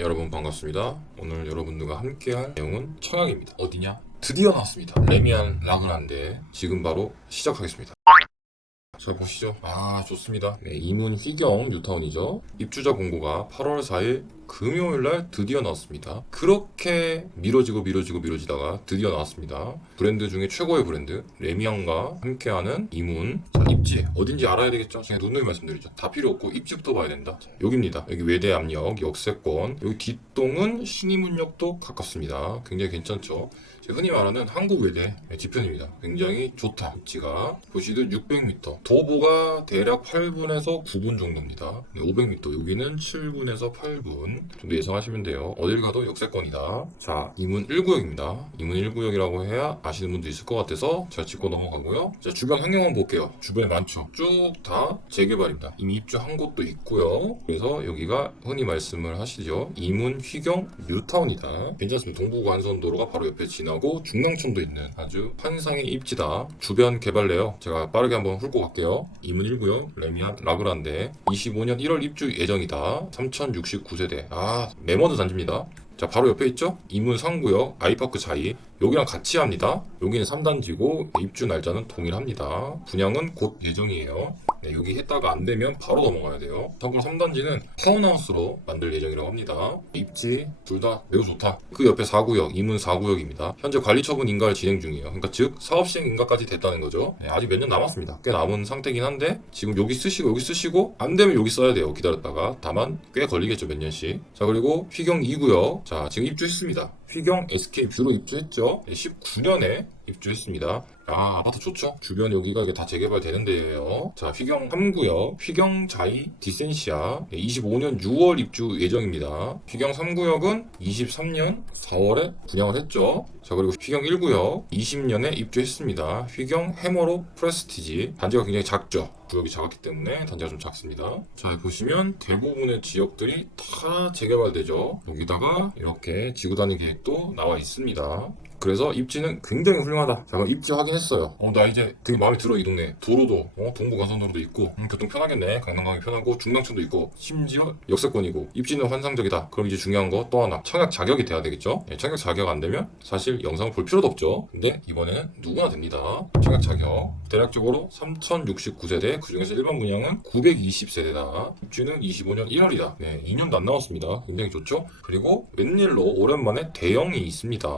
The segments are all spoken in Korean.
여러분 반갑습니다. 오늘 여러분들과 함께할 내용은 청약입니다. 어디냐? 드디어 나왔습니다. 레미안 라그란데 지금 바로 시작하겠습니다. 자, 보시죠. 좋습니다. 네, 이문 휘경 뉴타운이죠. 입주자 공고가 8월 4일 금요일날 드디어 나왔습니다. 그렇게 미뤄지다가 드디어 나왔습니다. 브랜드 중에 최고의 브랜드 레미안과 함께하는 이문. 자, 입지 어딘지 알아야 되겠죠? 제가 누누이 말씀드리죠. 다 필요 없고 입지부터 봐야 된다. 자, 여기입니다. 여기 외대 압력 역세권. 여기 뒷동은 신의문역도 가깝습니다. 굉장히 괜찮죠? 흔히 말하는 한국 외대 뒤편입니다. 굉장히 좋다. 입지가 보시듯 600m, 도보가 대략 8분에서 9분 정도입니다. 500m, 여기는 7분에서 8분 정도 예상하시면 돼요. 어딜 가도 역세권이다. 자, 이문 1구역입니다. 이문 1구역이라고 해야 아시는 분도 있을 것 같아서 제가 짚고 넘어가고요. 자, 주변 환경 한번 볼게요. 주변에 많죠. 쭉 다 재개발입니다. 이미 입주한 곳도 있고요. 그래서 여기가 흔히 말씀을 하시죠. 이문 휘경 뉴타운이다. 괜찮습니다. 동부간선도로가 바로 옆에 지나고 중랑천도 있는 아주 환상의 입지다. 주변 개발 내역 제가 빠르게 한번 훑고 갈게요. 이문 1구역 레미안 라그란데 25년 1월 입주 예정이다. 3069세대. 메머드 단지입니다. 자, 바로 옆에 있죠? 이문 3구역 아이파크 자이. 여기랑 같이 합니다. 여기는 3단지고 입주 날짜는 동일합니다. 분양은 곧 예정이에요. 네, 여기 했다가 안 되면 바로 넘어가야 돼요. 참고로 3단지는 타운하우스로 만들 예정이라고 합니다. 입지 둘 다 매우 좋다. 그 옆에 4구역, 이문 4구역입니다. 현재 관리 처분 인가를 진행 중이에요. 그러니까 즉 사업 시행 인가까지 됐다는 거죠. 네, 아직 몇 년 남았습니다. 꽤 남은 상태긴 한데 지금 여기 쓰시고 안 되면 여기 써야 돼요. 기다렸다가. 다만 꽤 걸리겠죠, 몇 년씩. 자, 그리고 휘경 2구역. 자, 지금 입주했습니다. 휘경 SK뷰로 입주했죠. 19년에 입주했습니다. 아파트 좋죠? 주변 여기가 이게 다 재개발 되는 데예요. 자, 휘경 3구역, 휘경 자이 디센시아 25년 6월 입주 예정입니다. 휘경 3구역은 23년 4월에 분양을 했죠. 자, 그리고 휘경 1구역 20년에 입주했습니다. 휘경 해머로 프레스티지. 단지가 굉장히 작죠. 구역이 작았기 때문에 단지가 좀 작습니다. 자, 보시면 대부분의 지역들이 다 재개발되죠. 여기다가 이렇게 지구단위 계획도 나와 있습니다. 그래서 입지는 굉장히 훌륭하다. 자, 그럼 입지 확인했어요. 나 이제 되게 마음에 들어, 이 동네. 도로도 동부간선도로도 있고 교통 편하겠네. 강남 가기 편하고 중랑천도 있고 심지어 역세권이고 입지는 환상적이다. 그럼 이제 중요한 거 또 하나, 청약 자격이 돼야 되겠죠. 청약 자격 안 되면 사실 영상을 볼 필요도 없죠. 근데 이번에는 누구나 됩니다. 청약 자격 대략적으로 3069세대, 그중에서 일반 분양은 920세대다. 입주는 25년 1월이다. 네, 2년도 안 남았습니다. 굉장히 좋죠. 그리고 웬일로 오랜만에 대형이 있습니다.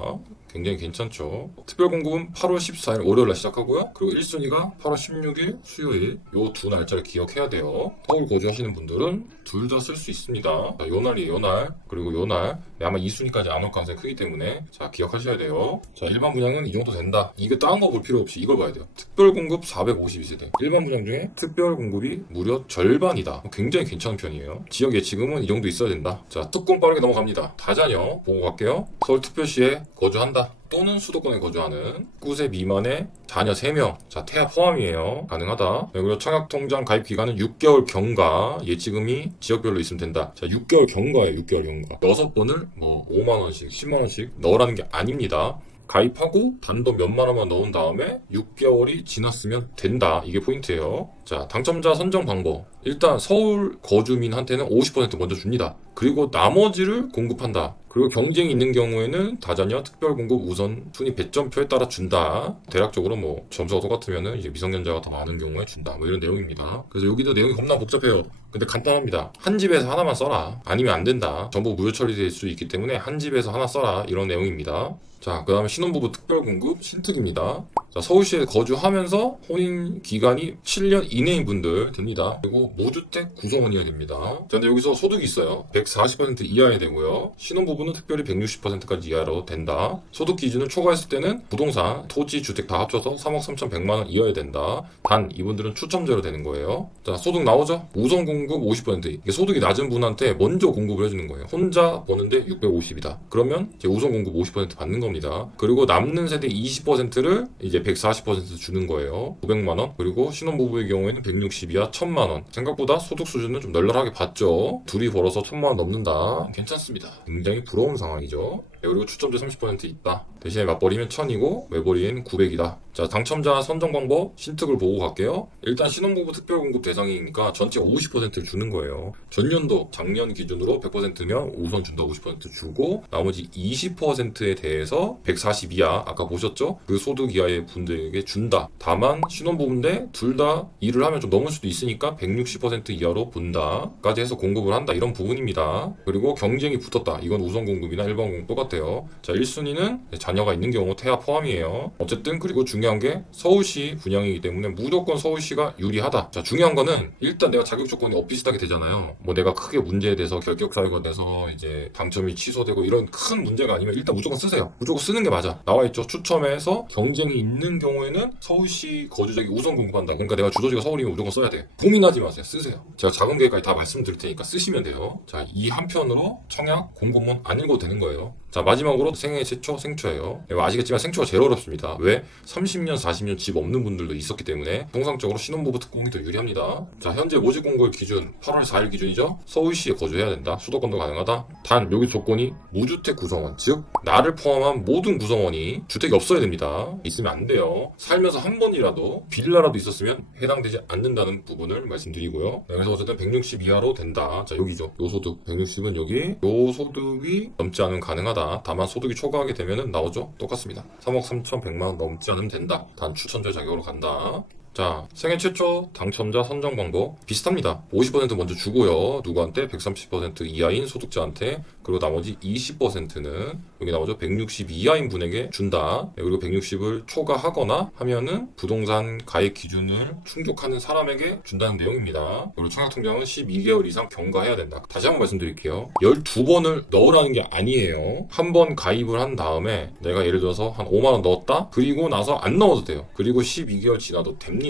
굉장히 괜찮죠. 특별 공급은 8월 14일 월요일날 시작하고요. 그리고 1순위가 8월 16일 수요일. 요 두 날짜를 기억해야 돼요. 서울 거주하시는 분들은 둘 다 쓸 수 있습니다. 자, 요 날이에요, 요 날. 그리고 요 날. 네, 아마 2순위까지 안 올 가능성이 크기 때문에 자, 기억하셔야 돼요. 자, 일반 분양은 이 정도 된다. 이거 다른 거 볼 필요 없이 이걸 봐야 돼요. 특별 공급 452세대. 일반 분양 중에 특별 공급이 무려 절반이다. 굉장히 괜찮은 편이에요. 지역 예치금은 이 정도 있어야 된다. 자, 특공 빠르게 넘어갑니다. 다자녀 보고 갈게요. 서울특별시에 거주한다. 또는 수도권에 거주하는 19세 미만의 자녀 3명. 자, 태아 포함이에요. 가능하다. 그리고 청약통장 가입 기간은 6개월 경과. 예치금이 지역별로 있으면 된다. 자, 6개월 경과예요. 6개월 경과. 6번을 5만원씩, 10만원씩 넣으라는 게 아닙니다. 가입하고 단돈 몇만 원만 넣은 다음에 6개월이 지났으면 된다. 이게 포인트예요. 자, 당첨자 선정 방법. 일단 서울 거주민한테는 50% 먼저 줍니다. 그리고 나머지를 공급한다. 그리고 경쟁이 있는 경우에는 다자녀 특별 공급 우선 순위 배점표에 따라 준다. 대략적으로 점수가 똑같으면은 이제 미성년자가 더 많은 경우에 준다. 이런 내용입니다. 그래서 여기도 내용이 겁나 복잡해요. 근데 간단합니다. 한 집에서 하나만 써라. 아니면 안 된다. 전부 무효 처리될 수 있기 때문에 한 집에서 하나 써라. 이런 내용입니다. 자, 그 다음에 신혼부부 특별공급 신특입니다. 자, 서울시에 거주하면서 혼인 기간이 7년 이내인 분들 됩니다. 그리고 무주택 구성원이어야 됩니다. 자, 근데 여기서 소득이 있어요. 140% 이하야 되고요. 신혼부부는 특별히 160%까지 이하로 된다. 소득 기준을 초과했을 때는 부동산, 토지, 주택 다 합쳐서 3억 3,100만원 이하야 된다. 단 이분들은 추첨제로 되는 거예요. 자, 소득 나오죠? 우선 공급 50%. 이게 소득이 낮은 분한테 먼저 공급을 해주는 거예요. 혼자 버는데 650이다. 그러면 이제 우선 공급 50% 받는 겁니다. 그리고 남는 세대 20%를 이제 140% 주는 거예요. 900만원. 그리고 신혼부부의 경우에는 160이야 1000만원. 생각보다 소득 수준은 좀 널널하게 받죠. 둘이 벌어서 1000만원 넘는다. 괜찮습니다. 굉장히 부러운 상황이죠. 그리고 추첨제 30% 있다. 대신에 맞벌이면 1000이고 외벌이엔 900이다. 자, 당첨자 선정 방법 신특을 보고 갈게요. 일단 신혼부부 특별공급 대상이니까 전체 50%를 주는 거예요. 전년도 작년 기준으로 100%면 우선 준다 50% 주고 나머지 20%에 대해서 140 이하 아까 보셨죠? 그 소득 이하의 분들에게 준다. 다만 신혼부부인데 둘 다 일을 하면 좀 넘을 수도 있으니까 160% 이하로 본다 까지 해서 공급을 한다. 이런 부분입니다. 그리고 경쟁이 붙었다. 이건 우선 공급이나 일반 공급 똑같아요. 자, 1순위는 자녀가 있는 경우 태아 포함이에요. 어쨌든 그리고 중요한 게 서울시 분양이기 때문에 무조건 서울시가 유리하다. 자, 중요한 거는 일단 내가 자격 조건이 엇비슷하게 되잖아요. 뭐 내가 크게 문제에 대해서 결격 사유가 돼서 이제 당첨이 취소되고 이런 큰 문제가 아니면 일단 무조건 쓰세요. 무조건 쓰는 게 맞아. 나와 있죠. 추첨해서 경쟁이 있는 경우에는 서울시 거주자에게 우선 공급한다. 그러니까 내가 주소지가 서울이면 무조건 써야 돼. 고민하지 마세요. 쓰세요. 제가 자금 계획까지 다 말씀드릴 테니까 쓰시면 돼요. 자, 이 한편으로 청약 공고문 안 읽어도 되는 거예요. 자, 마지막으로 생애 최초 생초예요. 아시겠지만 생초가 제일 어렵습니다. 왜? 30년, 40년 집 없는 분들도 있었기 때문에 통상적으로 신혼부부 특공이 더 유리합니다. 자, 현재 모집 공고일 기준 8월 4일 기준이죠. 서울시에 거주해야 된다. 수도권도 가능하다. 단 여기 조건이 무주택 구성원, 즉 나를 포함한 모든 구성원이 주택이 없어야 됩니다. 있으면 안 돼요. 살면서 한 번이라도 빌라라도 있었으면 해당되지 않는다는 부분을 말씀드리고요. 그래서 어쨌든 160 이하로 된다. 자, 여기죠. 요 소득 160은 여기 요 소득이 넘지 않으면 가능하다. 다만 소득이 초과하게 되면은 나오죠. 똑같습니다. 3억 3,100만 원 넘지 않으면 된다. 단 추천자 자격으로 간다. 자, 생애 최초 당첨자 선정 방법 비슷합니다. 50% 먼저 주고요. 누구한테? 130% 이하인 소득자한테. 그리고 나머지 20%는 여기 나오죠. 160 이하인 분에게 준다. 그리고 160을 초과하거나 하면은 부동산 가입 기준을 충족하는 사람에게 준다는 내용입니다. 그리고 청약통장은 12개월 이상 경과해야 된다. 다시 한번 말씀드릴게요. 12번을 넣으라는 게 아니에요. 한 번 가입을 한 다음에 내가 예를 들어서 한 5만 원 넣었다? 그리고 나서 안 넣어도 돼요. 그리고 12개월 지나도 됩니다.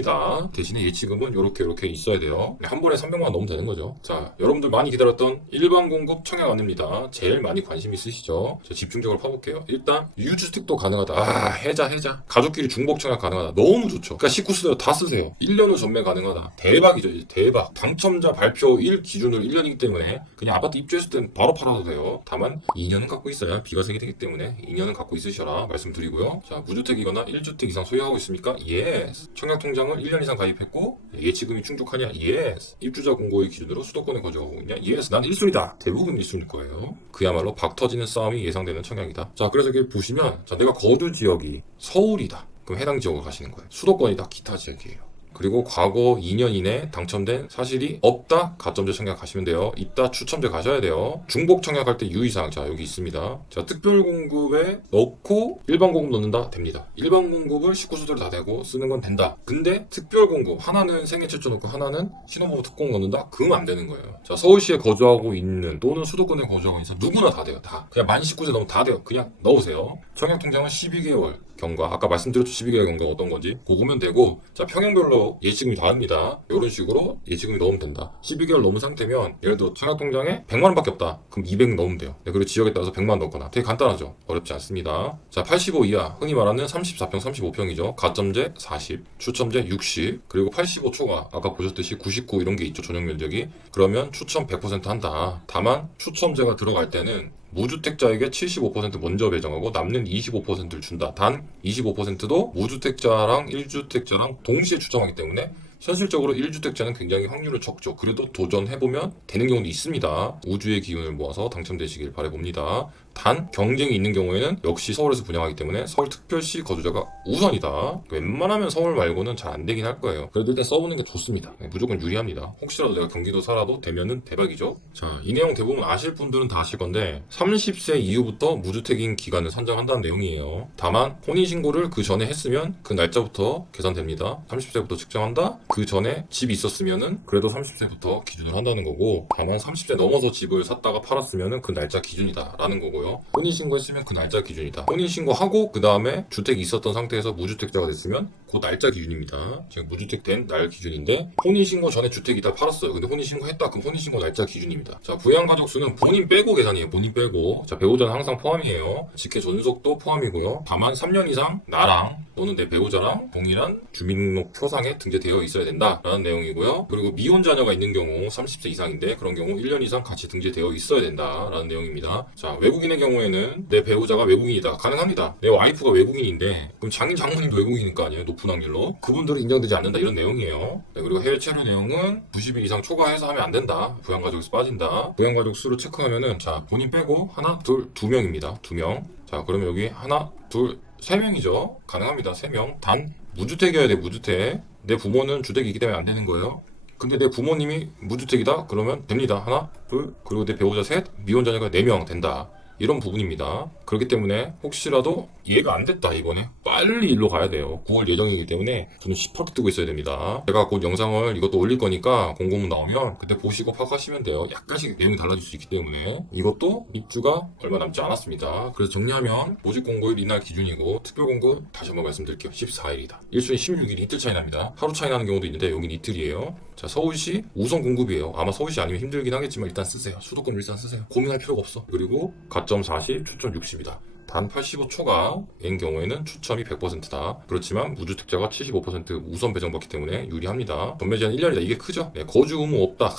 대신에 예치금은 이렇게 있어야 돼요. 한 번에 300만 원 넣으면 되는 거죠. 자, 여러분들 많이 기다렸던 일반 공급 청약 안내입니다. 제일 많이 관심 있으시죠? 자, 집중적으로 파볼게요. 일단 유주택도 가능하다. 아, 해자 가족끼리 중복 청약 가능하다. 너무 좋죠. 그러니까 19세대로 다 쓰세요. 1년 후 전매 가능하다. 대박이죠. 이제 대박. 당첨자 발표 1 기준으로 1년이기 때문에 그냥 아파트 입주했을 땐 바로 팔아도 돼요. 다만 2년은 갖고 있어야 비과세이 되기 때문에 2년은 갖고 있으셔라 말씀드리고요. 자, 무주택이거나 1주택 이상 소유하고 있습니까? 예스. 청약통장을 1년 이상 가입했고 예치금이 충족하냐? 예스. 입주자 공고의 기준으로 수도권에 거주하고 있냐? 예스. 난 1순위다. 대부분 1순위일 거예요. 그야말로 박 터지는 싸움이 예상되는 청약이다. 자, 그래서 여기 보시면 자, 내가 거주 지역이 서울이다. 그럼 해당 지역으로 가시는 거예요. 수도권이다. 기타 지역이에요. 그리고 과거 2년 이내 당첨된 사실이 없다. 가점제 청약 가시면 돼요. 있다. 추첨제 가셔야 돼요. 중복 청약할 때 유의사항 자 여기 있습니다. 자, 특별공급에 넣고 일반 공급 넣는다. 됩니다. 일반 공급을 19세대로 다 되고 쓰는 건 된다. 근데 특별공급 하나는 생애 최초 넣고 하나는 신혼부부 특공 넣는다? 그건 안 되는 거예요. 자, 서울시에 거주하고 있는 또는 수도권에 거주하고 있는 누구나 다 돼요. 다. 그냥 만 19세 넘으면 다 돼요. 그냥 넣으세요. 청약통장은 12개월 경과. 아까 말씀드렸죠. 12개월 경과 어떤 건지 그거면 되고, 자, 평형별로 예치금이 다릅니다. 이런 식으로 예치금이 넣으면 된다. 12개월 넘은 상태면 예를 들어 청약통장에 100만 원밖에 없다. 그럼 200 넣으면 돼요. 네, 그리고 지역에 따라서 100만 원 넣거나. 되게 간단하죠. 어렵지 않습니다. 자, 85 이하 흔히 말하는 34평 35평이죠. 가점제 40, 추첨제 60, 그리고 85 초과 아까 보셨듯이 99 이런 게 있죠. 전용 면적이. 그러면 추첨 100% 한다. 다만 추첨제가 들어갈 때는 무주택자에게 75% 먼저 배정하고 남는 25%를 준다. 단 25%도 무주택자랑 1주택자랑 동시에 추첨하기 때문에 현실적으로 1주택자는 굉장히 확률은 적죠. 그래도 도전해보면 되는 경우도 있습니다. 우주의 기운을 모아서 당첨되시길 바라봅니다. 단 경쟁이 있는 경우에는 역시 서울에서 분양하기 때문에 서울특별시 거주자가 우선이다. 웬만하면 서울 말고는 잘 안 되긴 할 거예요. 그래도 일단 써보는 게 좋습니다. 무조건 유리합니다. 혹시라도 내가 경기도 살아도 되면은 대박이죠. 자, 이 내용 대부분 아실 분들은 다 아실 건데 30세 이후부터 무주택인 기간을 선정한다는 내용이에요. 다만 혼인신고를 그 전에 했으면 그 날짜부터 계산됩니다. 30세부터 측정한다? 그 전에 집이 있었으면은 그래도 30세부터 기준을 한다는 거고, 다만 30세 넘어서 집을 샀다가 팔았으면은 그 날짜 기준이다 라는 거고요. 혼인신고했으면 그 날짜 기준이다. 혼인신고하고 그 다음에 주택이 있었던 상태에서 무주택자가 됐으면 그 날짜 기준입니다. 지금 무주택 된 날 기준인데 혼인신고 전에 주택이 다 팔았어요. 근데 혼인신고했다? 그럼 혼인신고 날짜 기준입니다. 자, 부양가족 수는 본인 빼고 계산이에요. 본인 빼고. 자, 배우자는 항상 포함이에요. 직계 존속도 포함이고요. 다만 3년 이상 나랑 또는 내 배우자랑 동일한 주민등록 표상에 등재되어 있어야 된다라는 내용이고요. 그리고 미혼 자녀가 있는 경우 30세 이상인데 그런 경우 1년 이상 같이 등재되어 있어야 된다라는 내용입니다. 자, 외국인에게 경우에는 내 배우자가 외국인이다. 가능합니다. 내 와이프가 외국인인데 그럼 장인 장모님도 외국인일 거 아니에요. 높은 확률로. 그분들은 인정되지 않는다. 이런 내용이에요. 네, 그리고 해외 체류 내용은 90일 이상 초과해서 하면 안 된다. 부양가족에서 빠진다. 부양가족 수를 체크하면은 자 본인 빼고 하나, 둘, 두 명입니다. 두 명. 자 그러면 여기 하나, 둘, 세 명이죠. 가능합니다. 세 명. 단 무주택이어야 돼. 무주택. 내 부모는 주택이기 때문에 안 되는 거예요. 근데 내 부모님이 무주택이다? 그러면 됩니다. 하나, 둘, 그리고 내 배우자 셋, 미혼자녀가 4명 된다. 이런 부분입니다. 그렇기 때문에 혹시라도 이해가 안 됐다 이번에 빨리 일로 가야 돼요. 9월 예정이기 때문에 저는 시퍼렇게 뜨고 있어야 됩니다. 제가 곧 영상을 이것도 올릴 거니까 공고문 나오면 그때 보시고 파악하시면 돼요. 약간씩 내용이 달라질 수 있기 때문에 이것도 입주가 얼마 남지 않았습니다. 그래서 정리하면 모집 공고일 이날 기준이고 특별 공고 다시 한번 말씀드릴게요. 14일이다. 1순위 16일 이틀 차이 납니다. 하루 차이 나는 경우도 있는데 여긴 이틀이에요. 자 서울시 우선 공급이에요. 아마 서울시 아니면 힘들긴 하겠지만 일단 쓰세요. 수도권 일단 쓰세요. 고민할 필요가 없어. 그리고 가점 40, 초점 60이다. 단 85초가인 경우에는 추첨이 100%다. 그렇지만 무주택자가 75% 우선 배정받기 때문에 유리합니다. 전매 제한 1년이다. 이게 크죠? 네, 거주 의무 없다.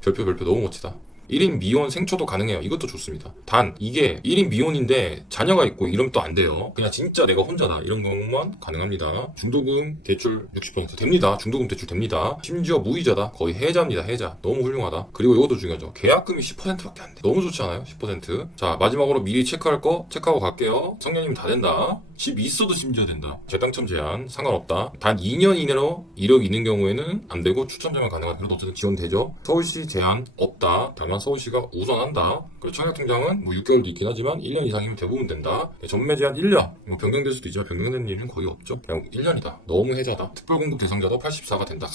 별표 너무 멋지다. 1인 미혼 생초도 가능해요. 이것도 좋습니다. 단 이게 1인 미혼인데 자녀가 있고 이러면 또 안 돼요. 그냥 진짜 내가 혼자다 이런 경우만 가능합니다. 중도금 대출 60% 됩니다. 중도금 대출 됩니다. 심지어 무이자다. 거의 해자입니다. 해자. 너무 훌륭하다. 그리고 이것도 중요하죠. 계약금이 10%밖에 안 돼. 너무 좋지 않아요? 10%. 자 마지막으로 미리 체크할 거 체크하고 갈게요. 성년이면 다 된다. 집 있어도 심지어 된다. 재당첨 제한 상관없다. 단 2년 이내로 이력 있는 경우에는 안 되고 추첨자만 가능하다. 그래도 어쨌든 지원되죠. 서울시 제한 없다. 다만 서울시가 우선한다. 그리고 청약통장은 뭐 6개월도 있긴 하지만 1년 이상이면 대부분 된다. 전매 제한 1년. 뭐 변경될 수도 있지만 변경되는 일은 거의 없죠. 그냥 1년이다. 너무 해자다. 특별공급 대상자도 84가 된다.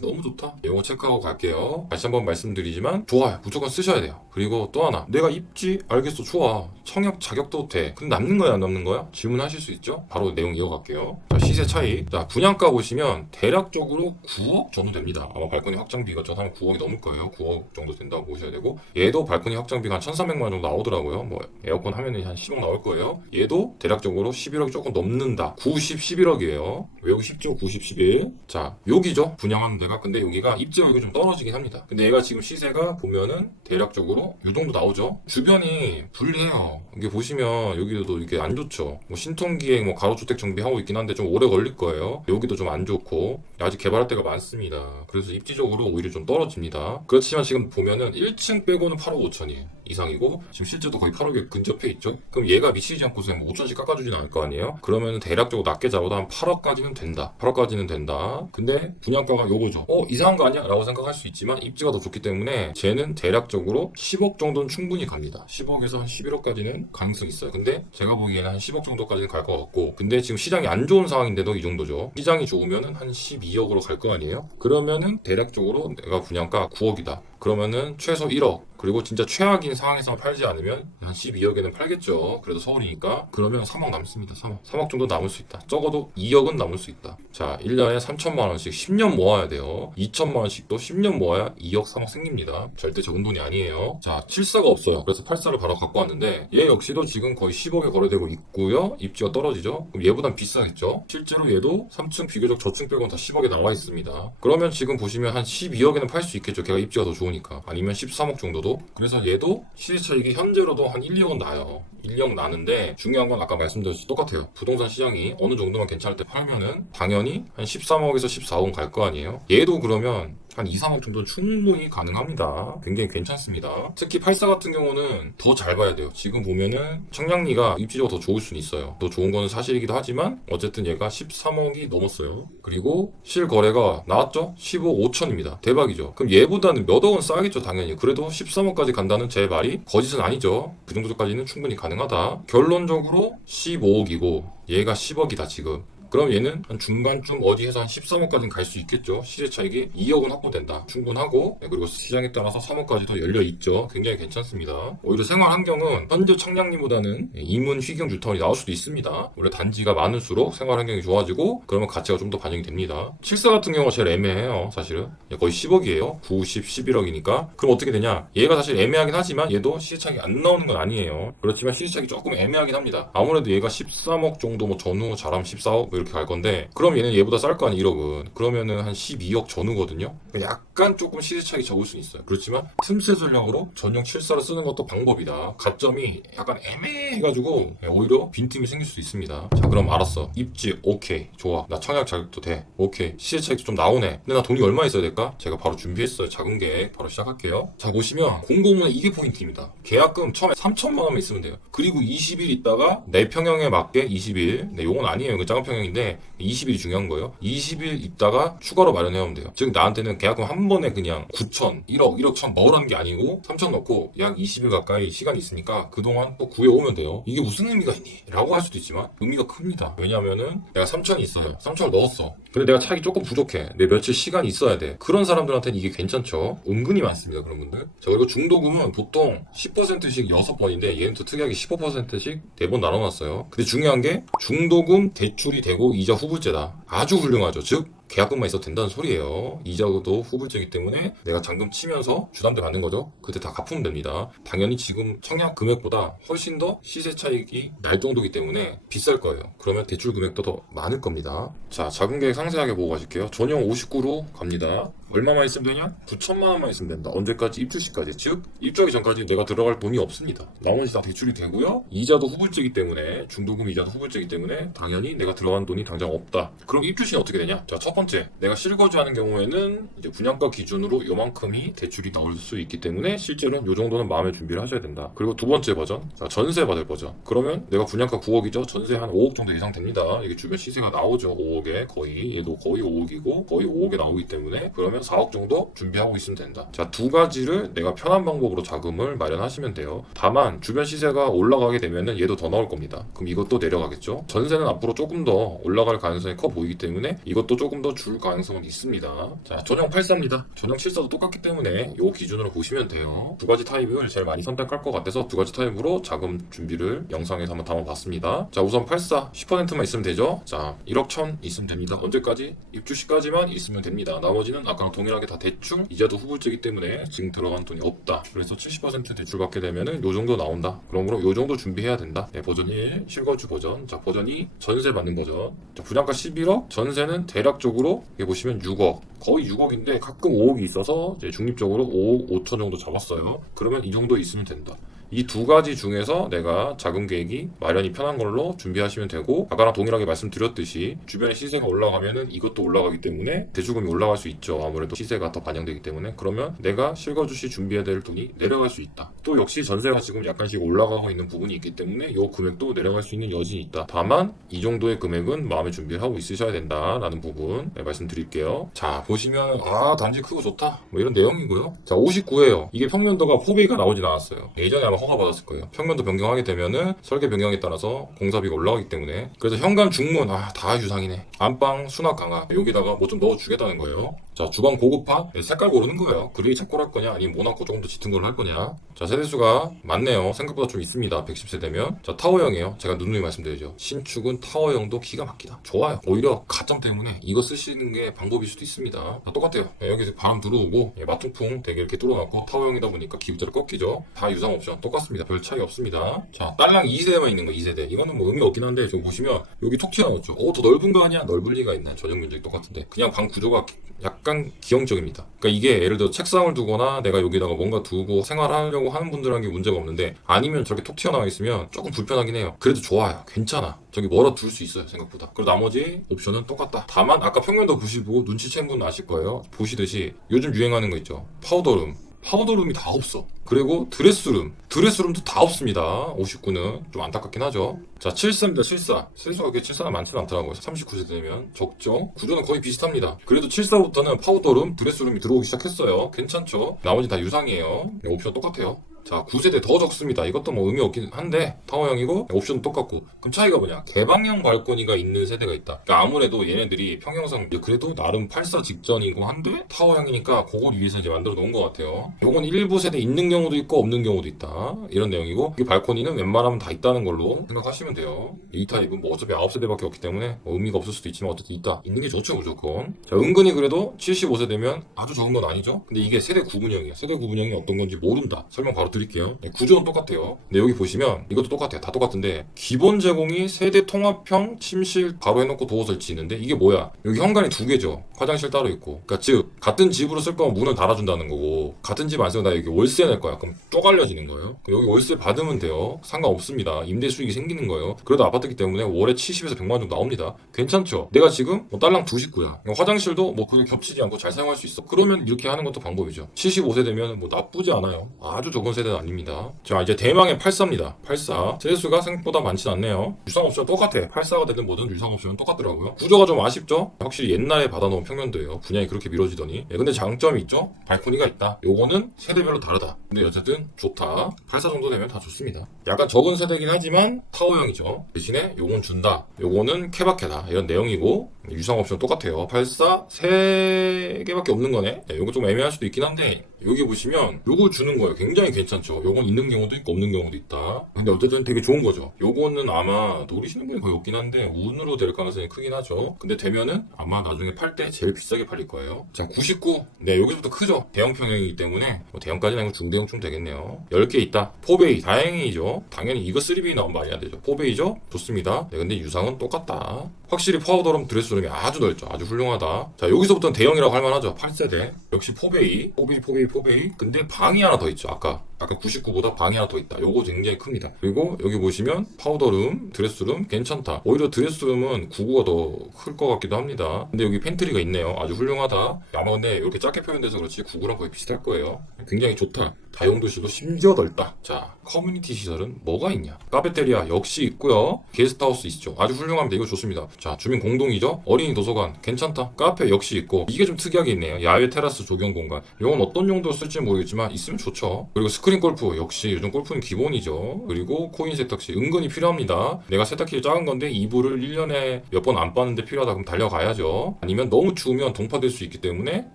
너무 좋다. 이거 체크하고 갈게요. 다시 한번 말씀드리지만 좋아요. 무조건 쓰셔야 돼요. 그리고 또 하나. 내가 입지 알겠어. 좋아. 청약 자격도 돼. 근데 남는 거야 안 남는 거야? 질문하실 수 있죠. 바로 내용 이어갈게요. 자, 시세 차이. 자, 분양가 보시면 대략적으로 9억 정도 됩니다. 아마 발코니 확장비가 저 한 9억이 넘을 거예요. 9억 정도 된다고 보셔야 되고 얘도 발코니 확장비가 한 1,300만 원 정도 나오더라고요. 뭐 에어컨 하면은 한 10억 나올 거예요. 얘도 대략적으로 11억이 조금 넘는다. 90, 11억이에요. 외우기 쉽죠? 90, 11. 자, 여기죠. 분양하는 데가. 근데 여기가 입지역이 좀 떨어지긴 합니다. 근데 얘가 지금 시세가 보면은 대략적으로 이 정도 나오죠. 주변이 불리해요. 이게 보시면 여기도 이게 안 좋죠. 뭐 신통기획 뭐 가로주택 정비하고 있긴 한데 좀 오래 걸릴 거예요. 여기도 좀 안 좋고 아직 개발할 데가 많습니다. 그래서 입지적으로 오히려 좀 떨어집니다. 그렇지만 지금 보면은 1층 빼고는 8억 5천이에요. 이상이고 지금 실제도 거의 8억에 근접해 있죠. 그럼 얘가 미치지 않고서 뭐 5천씩 깎아주진 않을 거 아니에요. 그러면 대략적으로 낮게 잡아도 한 8억까지는 된다. 8억까지는 된다. 근데 분양가가 요거죠. 이상한 거 아니야? 라고 생각할 수 있지만 입지가 더 좋기 때문에 쟤는 대략적으로 10억 정도는 충분히 갑니다. 10억에서 한 11억까지는 가능성이 있어요. 근데 제가 보기에는 한 10억 정도까지는 갈 것 같고 근데 지금 시장이 안 좋은 상황인데도 이 정도죠. 시장이 좋으면은 한 12억으로 갈 거 아니에요. 그러면은 대략적으로 내가 분양가 9억이다. 그러면은 최소 1억 그리고 진짜 최악인 상황에서 팔지 않으면 한 12억에는 팔겠죠. 그래도 서울이니까. 그러면 3억 남습니다. 3억 정도 남을 수 있다. 적어도 2억은 남을 수 있다. 자 1년에 3천만 원씩 10년 모아야 돼요. 2천만 원씩도 10년 모아야 2억 3억 생깁니다. 절대 적은 돈이 아니에요. 자 74가 없어요. 그래서 84를 바로 갖고 왔는데 얘 역시도 지금 거의 10억에 거래되고 있고요. 입지가 떨어지죠. 그럼 얘보단 비싸겠죠. 실제로 얘도 3층 비교적 저층 빼고는 다 10억에 나와 있습니다. 그러면 지금 보시면 한 12억에는 팔 수 있겠죠. 걔가 입지가 더 좋으니까. 아니면 13억 정도도. 그래서 얘도 시세 차익이 현재로도 한 1, 2억은 나요. 1억 나는데 중요한 건 아까 말씀드렸듯이 똑같아요. 부동산 시장이 어느 정도만 괜찮을 때 팔면은 당연히 한 13억에서 14억은 갈 거 아니에요. 얘도 그러면 한 2, 3억 정도는 충분히 가능합니다. 굉장히 괜찮습니다. 특히 84 같은 경우는 더 잘 봐야 돼요. 지금 보면은 청량리가 입지적으로 더 좋을 수는 있어요. 더 좋은 거는 사실이기도 하지만 어쨌든 얘가 13억이 넘었어요. 그리고 실거래가 나왔죠? 15억 5천입니다. 대박이죠. 그럼 얘보다는 몇 억은 싸겠죠 당연히. 그래도 13억까지 간다는 제 말이 거짓은 아니죠. 그 정도까지는 충분히 가능하다. 결론적으로 15억이고 얘가 10억이다 지금. 그럼 얘는 한 중간쯤 어디에서 한 13억까지는 갈 수 있겠죠. 시세 차익이 2억은 확보된다. 충분하고 그리고 시장에 따라서 3억까지도 열려있죠. 굉장히 괜찮습니다. 오히려 생활 환경은 현재 청량리보다는 이문 휘경 주타운이 나올 수도 있습니다. 오히려 단지가 많을수록 생활 환경이 좋아지고 그러면 가치가 좀 더 반영이 됩니다. 74 같은 경우가 제일 애매해요. 사실은 거의 10억이에요. 9, 10, 11억이니까 그럼 어떻게 되냐. 얘가 사실 애매하긴 하지만 얘도 시세 차익이 안 나오는 건 아니에요. 그렇지만 시세 차익이 조금 애매하긴 합니다. 아무래도 얘가 13억 정도 뭐 전후 잘하면 14억 이렇게 갈 건데 그럼 얘는 얘보다 쌀 거 아니야 1억은. 그러면은 한 12억 전후거든요. 약 약간 조금 시세 차익이 적을 수는 있어요. 그렇지만 틈새 전략으로 전용 74를 쓰는 것도 방법이다. 가점이 약간 애매해가지고 오히려 빈틈이 생길 수 있습니다. 자, 그럼 알았어. 입지 오케이, 좋아. 나 청약 자격도 돼. 오케이, 시세 차익도 좀 나오네. 근데 나 돈이 얼마 있어야 될까? 제가 바로 준비했어요. 작은 계획 바로 시작할게요. 자, 보시면 공고문에 이게 포인트입니다. 계약금 처음에 3천만 원만 있으면 돼요. 그리고 20일 있다가 내 평형에 맞게 20일, 네, 요건 아니에요. 이거 작은 평형인데 20일이 중요한 거예요. 20일 있다가 추가로 마련해오면 돼요. 즉 나한테는 계약금 한 번에 그냥 9천, 1억, 1억 천 넣으라는 게 아니고 3천 넣고 약 20일 가까이 시간이 있으니까 그동안 또 구해오면 돼요. 이게 무슨 의미가 있니? 라고 할 수도 있지만 의미가 큽니다. 왜냐면은 내가 3천이 있어요. 3천을 넣었어. 근데 내가 차익이 조금 부족해. 내 며칠 시간이 있어야 돼. 그런 사람들한테는 이게 괜찮죠. 은근히 많습니다. 그런 분들. 자, 그리고 중도금은 보통 10%씩 6번인데 얘는 또 특이하게 15%씩 4번 나눠놨어요. 근데 중요한 게 중도금 대출이 되고 이자 후불제다. 아주 훌륭하죠. 즉 계약금만 있어도 된다는 소리예요. 이자도 후불제이기 때문에 내가 잔금 치면서 주담대 받는 거죠. 그때 다 갚으면 됩니다. 당연히 지금 청약 금액보다 훨씬 더 시세 차익이 날 정도이기 때문에 비쌀 거예요. 그러면 대출 금액도 더 많을 겁니다. 자, 자금 계획 상세하게 보고 가실게요. 전용 59로 갑니다. 얼마만 있으면 되냐? 9천만 원만 있으면 된다. 언제까지? 입주 시까지. 즉 입주하기 전까지 내가 들어갈 돈이 없습니다. 나머지 다 대출이 되고요. 이자도 후불제이기 때문에 중도금 이자도 후불제이기 때문에 당연히 내가 들어간 돈이 당장 없다. 그럼 입주 시는 어떻게 되냐? 자, 첫 번째, 내가 실거주하는 경우에는 이제 분양가 기준으로 요만큼이 대출이 나올 수 있기 때문에 실제로는 요 정도는 마음의 준비를 하셔야 된다. 그리고 두 번째 버전, 자, 전세 받을 버전. 그러면 내가 분양가 9억이죠. 전세 한 5억 정도 예상됩니다. 이게 주변 시세가 나오죠. 5억에 거의, 얘도 거의 5억이고 거의 5억에 나오기 때문에 그러면 4억 정도 준비하고 있으면 된다. 자, 두 가지를 내가 편한 방법으로 자금을 마련하시면 돼요. 다만 주변 시세가 올라가게 되면은 얘도 더 나올 겁니다. 그럼 이것도 내려가겠죠. 전세는 앞으로 조금 더 올라갈 가능성이 커 보이기 때문에 이것도 조금 더 줄 가능성은 있습니다. 자, 전용 84입니다. 전용 74도 똑같기 때문에 요 기준으로 보시면 돼요. 두 가지 타입을 제일 많이 선택할 것 같아서 두 가지 타입으로 자금 준비를 영상에서 한번 담아봤습니다. 자, 우선 84 10%만 있으면 되죠. 자, 1억 1000 있으면 됩니다. 언제까지? 입주 시까지만 있으면 됩니다. 나머지는 아까랑 동일하게 다 대출, 이자도 후불제이기 때문에 지금 들어간 돈이 없다. 그래서 70% 대출 받게 되면은 요 정도 나온다. 그러므로 요 정도 준비해야 된다. 네, 버전 1 실거주 버전. 자, 버전 2 전세 받는 버전. 자, 분양가 11억, 전세는 대략적으로 여기 보시면 6억, 거의 6억인데 가끔 5억이 있어서 이제 중립적으로 5억 5천 정도 잡았어요. 그러면 이 정도 있으면 된다. 이 두 가지 중에서 내가 자금 계획이 마련이 편한 걸로 준비하시면 되고, 아까랑 동일하게 말씀드렸듯이 주변에 시세가 올라가면은 이것도 올라가기 때문에 대출금이 올라갈 수 있죠. 아무래도 시세가 더 반영되기 때문에. 그러면 내가 실거주 시 준비해야 될 돈이 내려갈 수 있다. 또 역시 전세가 지금 약간씩 올라가고 있는 부분이 있기 때문에 이 금액도 내려갈 수 있는 여진이 있다. 다만 이 정도의 금액은 마음의 준비를 하고 있으셔야 된다라는 부분 말씀드릴게요. 자, 보시면 단지 크고 좋다 뭐 이런 내용이고요. 자, 59예요. 이게 평면도가 포베이가 나오진 않았어요. 예전에 아마 허가 받았을 거예요. 평면도 변경하게 되면은 설계 변경에 따라서 공사비가 올라가기 때문에. 그래서 현관 중문 다 유상이네. 안방 수납 강화 여기다가 뭐 좀 넣어주겠다는 거예요. 자, 주방 고급화 색깔 고르는 거예요. 그레이 착고를 할 거냐 아니면 모나코 조금 더 짙은 걸 할 거냐. 자, 세대수가 많네요. 생각보다 좀 있습니다. 110세대면. 자, 타워형이에요. 제가 누누이 말씀드리죠. 신축은 타워형도 기가 막히다. 좋아요. 오히려 가점 때문에 이거 쓰시는 게 방법일 수도 있습니다. 똑같아요. 여기서 바람 들어오고 마통풍 되게 이렇게 뚫어놨고 타워형이다 보니까 기부자를 꺾이죠. 다 유상 옵션 똑같습니다. 별 차이 없습니다. 자, 딸랑 2세대만 있는 거 2세대. 이거는 뭐 의미 없긴 한데 지금 보시면 여기 톡 튀어나왔죠. 더 넓은 거 아니야? 넓을 리가 있나? 전용 면적이 똑같은데 그냥 방 구조가 약간 기형적입니다. 그러니까 이게 예를 들어 책상을 두거나 내가 여기다가 뭔가 두고 생활하려고 하는 분들한테 문제가 없는데, 아니면 저렇게 톡 튀어나와 있으면 조금 불편하긴 해요. 그래도 좋아요. 괜찮아. 저기 멀어 둘 수 있어요. 생각보다. 그리고 나머지 옵션은 똑같다. 다만 아까 평면도 보시고 눈치챈 분 아실 거예요. 보시듯이 요즘 유행하는 거 있죠. 파우더룸이 다 없어. 그리고 드레스룸도 다 없습니다. 59는 좀 안타깝긴 하죠. 자, 74입니다. 74. 세수가 그렇게 74는 많지는 않더라고요. 39세 되면 적죠. 구조는 거의 비슷합니다. 그래도 74부터는 파우더룸, 드레스룸이 들어오기 시작했어요. 괜찮죠? 나머지 다 유상이에요. 옵션 똑같아요. 자, 9세대 더 적습니다. 이것도 뭐 의미 없긴 한데 타워형이고 옵션도 똑같고. 그럼 차이가 뭐냐? 개방형 발코니가 있는 세대가 있다. 그러니까 아무래도 얘네들이 평형상 그래도 나름 84 직전이고 한데 타워형이니까 그걸 위해서 이제 만들어 놓은 것 같아요. 요건 일부 세대 있는 경우도 있고 없는 경우도 있다. 이런 내용이고, 이 발코니는 웬만하면 다 있다는 걸로 생각하시면 돼요. 이 타입은 뭐 어차피 9세대밖에 없기 때문에 뭐 의미가 없을 수도 있지만 어쨌든 있다. 있는 게 좋죠, 무조건. 자, 은근히 그래도 75세대면 아주 적은 건 아니죠. 근데 이게 세대 구분형이에요. 세대 구분형이 어떤 건지 모른다. 설명 바로 드릴게요. 네, 구조는 똑같아요. 근데 여기 보시면 이것도 똑같아요. 다 똑같은데 기본 제공이 세대 통합형 침실 바로 해놓고 도어 설치 있는데 이게 뭐야? 여기 현관이 두 개죠. 화장실 따로 있고. 그러니까 즉 같은 집으로 쓸 거면 문을 달아준다는 거고 같은 집 안 쓰고 나 여기 월세 낼 거야. 그럼 쪼갈려지는 거예요. 여기 월세 받으면 돼요. 상관없습니다. 임대 수익이 생기는 거예요. 그래도 아파트기 때문에 월에 70에서 100만 원 정도 나옵니다. 괜찮죠? 내가 지금 뭐 딸랑 두 식구야. 화장실도 뭐 그게 겹치지 않고 잘 사용할 수 있어. 그러면 이렇게 하는 것도 방법이죠. 75세대면 뭐 나쁘지 않아요. 아주 적은 세대는 아닙니다. 자, 이제 대망의 84입니다. 84. 세대수가 생각보다 많진 않네요. 유상옵션 똑같아. 84가 되든 뭐든 유상옵션은 똑같더라고요. 구조가 좀 아쉽죠? 확실히 옛날에 받아놓은 평면도예요. 분양이 그렇게 미뤄지더니. 네, 근데 장점이 있죠? 발코니가 있다. 요거는 세대별로 다르다. 근데 어쨌든 좋다. 84 정도 되면 다 좋습니다. 약간 적은 세대긴 하지만 타워형이죠. 대신에 요건 준다. 요거는 케바케다. 이런 내용이고 유상옵션 똑같아요. 84 3개밖에 없는 거네. 네, 요거 좀 애매할 수도 있긴 한데 여기 보시면 요거 주는 거예요. 굉장히 괜찮죠. 요건 있는 경우도 있고 없는 경우도 있다. 근데 어쨌든 되게 좋은 거죠. 요거는 아마 노리시는 분이 거의 없긴 한데 운으로 될 가능성이 크긴 하죠. 근데 되면은 아마 나중에 팔 때 제일 비싸게 팔릴 거예요. 자, 99. 네, 여기서부터 크죠. 대형 평형이기 때문에 뭐 대형까지는 아니고 중대형쯤 되겠네요. 10개 있다. 4베이 다행이죠. 당연히 이거 3베이 나오면 말이 안 되죠. 4베이죠? 좋습니다. 네, 근데 유상은 똑같다. 확실히 파우더룸 드레스룸이 아주 넓죠. 아주 훌륭하다. 자, 여기서부터는 대형이라고 할 만하죠. 8세대. 역시 4베이. 4베이. 근데 방이 하나 더 있죠. 아까 99보다 방이 하나 더 있다. 요거 굉장히 큽니다. 그리고 여기 보시면 파우더룸, 드레스룸 괜찮다. 오히려 드레스룸은 99가 더 클 것 같기도 합니다. 근데 여기 팬트리가 있네요. 아주 훌륭하다. 아마 근데 이렇게 작게 표현돼서 그렇지 99랑 거의 비슷할 거예요. 굉장히 좋다. 다용도실도 심지어 넓다. 자, 커뮤니티 시설은 뭐가 있냐? 카페테리아 역시 있고요. 게스트하우스 있죠. 아주 훌륭합니다. 이거 좋습니다. 자, 주민 공동이죠. 어린이 도서관 괜찮다. 카페 역시 있고 이게 좀 특이하게 있네요. 야외 테라스 조경 공간. 이건 어떤 용도로 쓸지 모르겠지만 있으면 좋죠. 그리고 스크린 골프 역시 요즘 골프는 기본이죠. 그리고 코인 세탁시 은근히 필요합니다. 내가 세탁기를 작은 건데 이불을 1년에 몇 번 안 빠는데 필요하다 그럼 달려가야죠. 아니면 너무 추우면 동파될 수 있기 때문에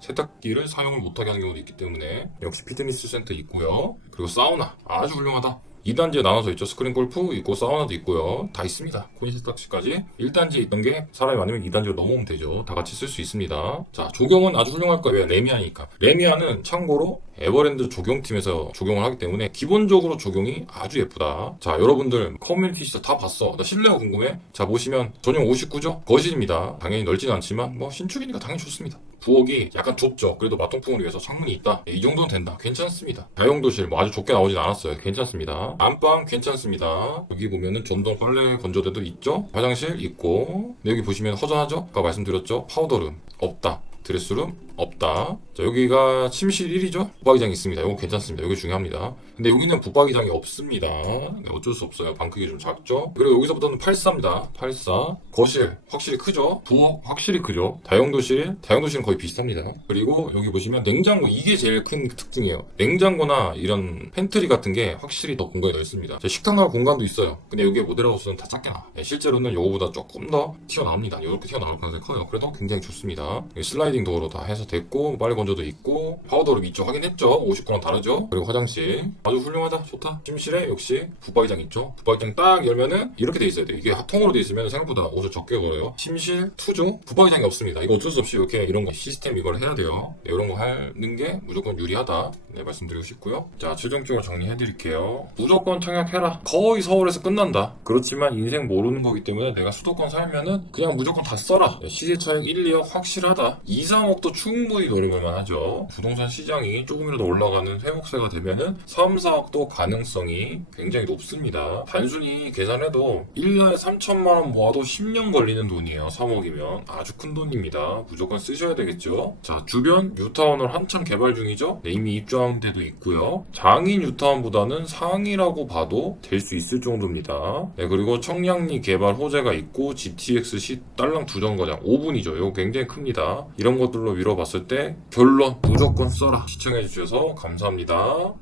세탁기를 사용을 못하게 하는 경우도 있기 때문에 역시 피트니스 센터 있고요. 그리고 사우나 아주 훌륭하다. 2단지에 나눠져 있죠. 스크린 골프 있고 사우나도 있고요. 다 있습니다. 코인 세탁시까지 1단지에 있던 게 사람이 많으면 2단지로 넘어오면 되죠. 다 같이 쓸 수 있습니다. 자, 조경은 아주 훌륭할 거예요. 왜? 레미안이니까. 레미안은 참고로 에버랜드 조경팀에서 조경을 하기 때문에 기본적으로 조경이 아주 예쁘다. 자, 여러분들 커뮤니티 시설 다 봤어. 나 실내가 궁금해. 자, 보시면 전용 59죠. 거실입니다. 당연히 넓지는 않지만 뭐 신축이니까 당연히 좋습니다. 부엌이 약간 좁죠. 그래도 마통풍을 위해서 창문이 있다. 이 정도는 된다. 괜찮습니다. 다용도실 뭐 아주 좁게 나오진 않았어요. 괜찮습니다. 안방 괜찮습니다. 여기 보면은 전동 빨래 건조대도 있죠. 화장실 있고. 여기 보시면 허전하죠. 아까 말씀드렸죠. 파우더룸 없다. 드레스룸 없다. 자, 여기가 침실 1이죠. 붙박이장이 있습니다. 이거 괜찮습니다. 이게 중요합니다. 근데 여기는 붙박이장이 없습니다. 네, 어쩔 수 없어요. 방 크기 좀 작죠. 그리고 여기서부터는 84입니다. 84. 거실 확실히 크죠. 부엌 확실히 크죠. 다용도실은 거의 비슷합니다. 그리고 여기 보시면 냉장고 이게 제일 큰 특징이에요. 냉장고나 이런 팬트리 같은 게 확실히 더 공간이 넓습니다. 식탁과 공간도 있어요. 근데 여기에 모델하우스는 다 작게 나와. 네, 실제로는 이거보다 조금 더 튀어나옵니다. 이렇게 튀어나올 가능성이 커요. 그래도 굉장히 좋습니다. 슬라이딩 도어로 다 해서 됐고 빨래 건조도 있고 파우더룸 있죠. 확인했죠. 59랑 다르죠. 그리고 화장실 아주 훌륭하다. 좋다. 침실에 역시 붙박이장 있죠. 붙박이장 딱 열면은 이렇게 돼 있어야 돼. 이게 통으로 돼 있으면 생각보다 옷을 적게 걸어요. 침실 2죠. 붙박이장이 없습니다. 이거 어쩔 수 없이 이렇게 이런 거 시스템 이걸 해야 돼요. 네, 이런 거 하는 게 무조건 유리하다. 네, 말씀드리고 싶고요. 자, 최종적으로 정리해 드릴게요. 무조건 청약해라. 거의 서울에서 끝난다. 그렇지만 인생 모르는 거기 때문에 내가 수도권 살면은 그냥 무조건 다 써라. 네, 시세 차익 1, 2억 확실하다. 2, 3억도 충분히 노려볼만 하죠. 부동산 시장이 조금이라도 올라가는 회복세가 되면은 3, 4억도 가능성이 굉장히 높습니다. 단순히 계산해도 1년에 3천만 원 모아도 10년 걸리는 돈이에요. 3억이면 아주 큰 돈입니다. 무조건 쓰셔야 되겠죠. 자, 주변 뉴타운을 한참 개발 중이죠. 네, 이미 입주한 데도 있고요. 장인 뉴타운보다는 상이라고 봐도 될 수 있을 정도입니다. 네, 그리고 청량리 개발 호재가 있고 GTX 시 딸랑 두 정거장 5분이죠. 이거 굉장히 큽니다. 이런 것들로 미뤄봤을 때 결론 무조건 써라. 시청해주셔서 감사합니다.